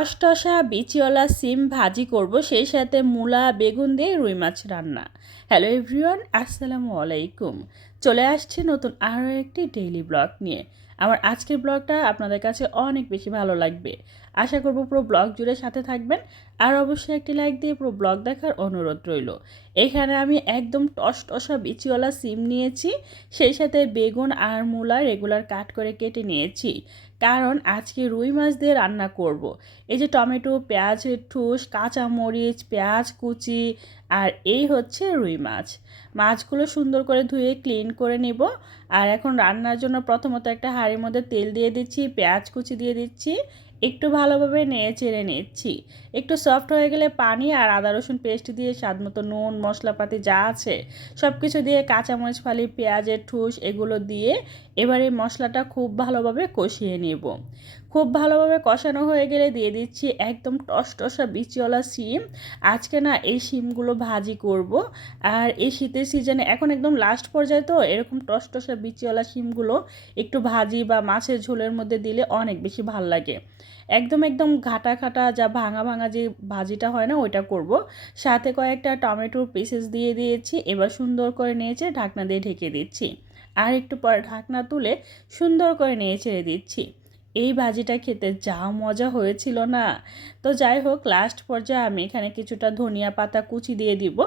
অষ্টশা বিচিওয়ালা সিম ভাজি করব, সেই সাথে মূলা, বেগুন দিয়ে রুই মাছ রান্না। হ্যালো এভরিওয়ান আসসালামু আলাইকুম। চলে আসছি নতুন আরও একটি ডেইলি ব্লগ নিয়ে। আমার আজকের ব্লগটা আপনাদের কাছে অনেক বেশি ভালো লাগবে। আশা করব পুরো ব্লগ জুড়ে সাথে থাকবেন আর অবশ্যই একটি লাইক দিয়ে পুরো ব্লগ দেখার অনুরোধ রইল। এখানে আমি একদম টস টসা বিচিওয়ালা সিম নিয়েছি, সেই সাথে বেগুন আর মূলা রেগুলার কাট করে কেটে নিয়েছি। কারণ আজকে রুই মাছ দিয়ে রান্না করব। এই যে টমেটো পেঁয়াজের ঠুস কাঁচামরিচ, পেঁয়াজ, কুচি আর এই হচ্ছে রুই মাছ। মাছগুলো সুন্দর করে ধুয়ে ক্লিন করে নিব। আর এখন রান্নার জন্য প্রথমত একটা হাঁড়ির মধ্যে তেল দিয়ে দিচ্ছি, পেঁয়াজ কুচি দিয়ে দিচ্ছি, একটু ভালোভাবে নেড়ে চেড়ে নিচ্ছি। একটু সফট হয়ে গেলে পানি আর আদা রসুন পেস্ট দিয়ে স্বাদ মতো নুন, মশলাপাতি যা আছে সব কিছু দিয়ে কাঁচামরিচ, ফালি, পেঁয়াজের ঠুস এগুলো দিয়ে এবারে মশলাটা খুব ভালোভাবে কষিয়ে নেব। খুব ভালোভাবে কষানো হয়ে গেলে দিয়ে দিচ্ছি একদম টস টসা বিচিওয়ালা শিম আজকে না এই শিমগুলো ভাজি করব। আর এই শীতের সিজনে এখন একদম লাস্ট পর্যায়ে তো এরকম টস টসা বিচিওয়ালা শিমগুলো একটু ভাজি বা মাছের ঝোলের মধ্যে দিলে অনেক বেশি ভালো লাগে। একদম একদম ঘাটা ঘাটা যা ভাঙা ভাঙা যে ভাজিটা হয় না ওইটা করব। সাথে কয়েকটা টমেটোর পিসেস দিয়ে দিয়েছি, এবার সুন্দর করে নিয়েছে ঢাকনা দিয়ে ঢেকে দিচ্ছি। আর একটু পরে ঢাকনা তুলে সুন্দর করে নিয়ে ছেড়ে দিচ্ছি। এই ভাজিটা খেতে যা মজা হয়েছিল না? তো যাই হোক লাস্ট পর্যায়ে আমি এখানে কিছুটা ধনিয়া পাতা কুচি দিয়ে দিব।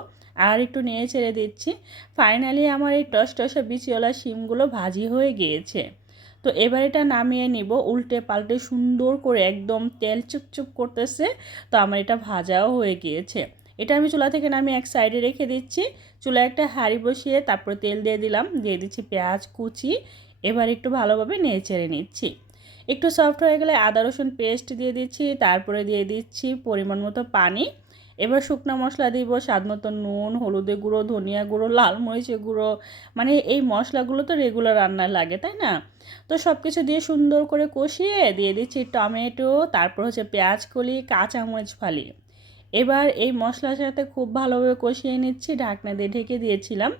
আর একটু নিয়ে ছেড়ে দিচ্ছি। ফাইনালি আমার এই টস টসা বিচিওয়ালা শিমগুলো ভাজি হয়ে গিয়েছে। তো এবার এটা নামিয়ে নিব। উল্টে পাল্টে সুন্দর করে একদম তেল চুপচুপ করতেছে। তো আমার এটা ভাজাও হয়ে গিয়েছে। এটা আমি চুলা থেকে নামিয়ে এক সাইডে রেখে দিচ্ছি। চুলা একটা হাঁড়ি বসিয়ে তারপর তেল দিয়ে দিলাম। দিয়ে দিচ্ছি পেঁয়াজ কুচি। এবার একটু ভালোভাবে নেড়ে চেড়ে নিচ্ছি। একটু সফট হয়ে গেলে আদা, রসুন পেস্ট দিয়ে দিচ্ছি, তারপরে দিয়ে দিচ্ছি পরিমাণ মতো পানি। এবার শুকনো মশলা দিব, স্বাদ মতো নুন, হলুদের গুঁড়ো, ধনিয়া গুঁড়ো, লাল মরিচের গুঁড়ো। মানে এই মশলাগুলো তো রেগুলার রান্নায় লাগে, তাই না? তো সব কিছু দিয়ে সুন্দর করে কষিয়ে দিয়ে দিচ্ছি টমেটো, তারপর হচ্ছে পেঁয়াজ কলি, কাঁচামরিচ ফালি। এবার এই মশলার সাথে খুব ভালোভাবে কষিয়ে নিচ্ছি, ঢাকনা দিয়ে ঢেকে দিয়েছিলাম।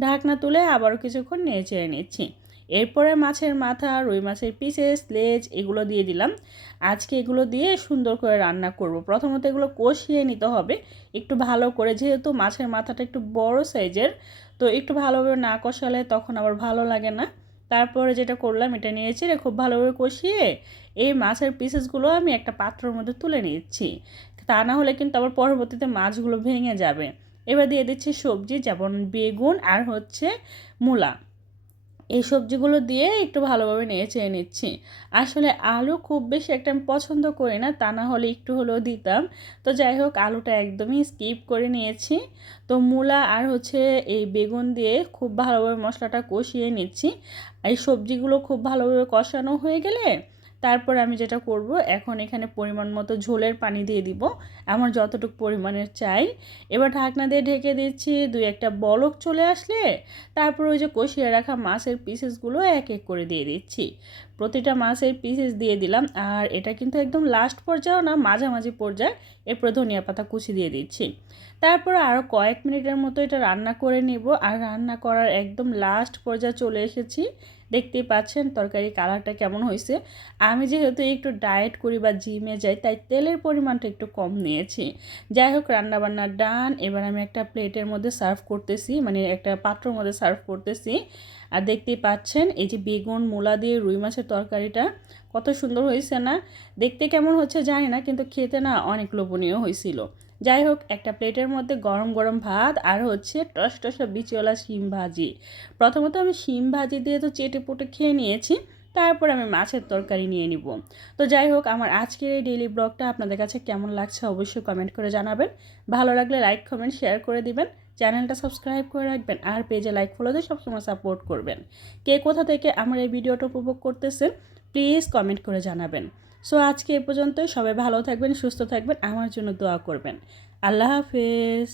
ঢাকনা তুলে আবারও কিছুক্ষণ নেড়ে চেড়ে নিচ্ছি। এরপরে মাছের মাথা, রুই মাছের পিসেস লেজ এগুলো দিয়ে দিলাম। আজকে এগুলো দিয়ে সুন্দর করে রান্না করব। প্রথমত এগুলো কষিয়ে নিতে হবে একটু ভালো করে, যেহেতু মাছের মাথাটা একটু বড় সাইজের, তো একটু ভালোভাবে না কষালে তখন আবার ভালো লাগে না। তারপরে যেটা করলাম, এটা নিয়েছি খুব ভালোভাবে কষিয়ে এই মাছের পিসেসগুলো আমি একটা পাত্রের মধ্যে তুলে নিচ্ছি। তা না হলে কিন্তু আবার পরবর্তীতে মাছগুলো ভেঙে যাবে। এবার দিয়ে দিচ্ছি সবজি, যেমন বেগুন আর হচ্ছে মূলা। এই সবজিগুলো দিয়ে একটু ভালোভাবে নিয়ে চেয়ে নিচ্ছি। আসলে আলু খুব বেশি একটা আমি পছন্দ করি না, তা না হলে একটু হলেও দিতাম। তো যাই হোক, আলুটা একদমই স্কিপ করে নিয়েছি। তো মূলা আর হচ্ছে এই বেগুন দিয়ে খুব ভালোভাবে মশলাটা কষিয়ে নিচ্ছি। এই সবজিগুলো খুব ভালোভাবে কষানো হয়ে গেলে তারপর আমি যেটা করব, এখন এখানে পরিমাণ মতো ঝোলের পানি দিয়ে দিব। আমার যতটুকু পরিমাণের চাই। এবার ঢাকনা দিয়ে ঢেকে দিচ্ছি, দুই একটা বলক চলে আসলে তারপর ওই যে কষিয়ে রাখা মাছের পিসেসগুলো এক এক করে দিয়ে দিচ্ছি। প্রতিটা মাছের পিসেস দিয়ে দিলাম আর এটা কিন্তু একদম লাস্ট পর্যায়েও না, মাঝামাঝি পর্যায়ে এরপর ধনিয়া পাতা কুচি দিয়ে দিচ্ছি। তারপর আরও কয়েক মিনিটের মতো এটা রান্না করে নিব। আর রান্না করার একদম লাস্ট পর্যায়ে চলে এসেছি। দেখতেই পাচ্ছেন তরকারি কালারটা কেমন হয়েছে। আমি যেহেতু একটু ডায়েট করি বা জিমে যাই, তাই তেলের পরিমাণটা একটু কম নিয়েছি। যাই হোক রান্নাবান্নার ডান এবার আমি একটা প্লেটের মধ্যে সার্ভ করতেছি মানে একটা পাত্রর মধ্যে সার্ভ করতেছি। আর দেখতেই পাচ্ছেন, এই যে বেগুন, মূলা দিয়ে রুই মাছের তরকারিটা কত সুন্দর হয়েছে না? দেখতে কেমন হচ্ছে জানি না, কিন্তু খেতে না অনেক লোভনীয় হয়েছিল। যাই হোক, একটা প্লেটের মধ্যে গরম গরম ভাত আর হচ্ছে টস টসা বিচওয়ালা শিম ভাজি। প্রথমত আমি শিম ভাজি দিয়ে তো চেটে পুটে খেয়ে নিয়েছি, তারপর আমি মাছের তরকারি নিয়ে নিব। তো যাই হোক, আমার আজকের এই ডেইলি ব্লগটা আপনাদের কাছে কেমন লাগছে অবশ্যই কমেন্ট করে জানাবেন। ভালো লাগলে লাইক কমেন্ট শেয়ার করে দিবেন। চ্যানেলটা সাবস্ক্রাইব করে রাখবেন আর পেজে লাইক ফলো দিয়ে সবসময় সাপোর্ট করবেন। কে কোথা থেকে আমার এই ভিডিওটা উপভোগ করতেছেন প্লিজ কমেন্ট করে জানাবেন। সো আজকে এ পর্যন্তই। সবাই ভালো থাকবেন, সুস্থ থাকবেন। আমার জন্য দোয়া করবেন। আল্লাহ হাফেজ।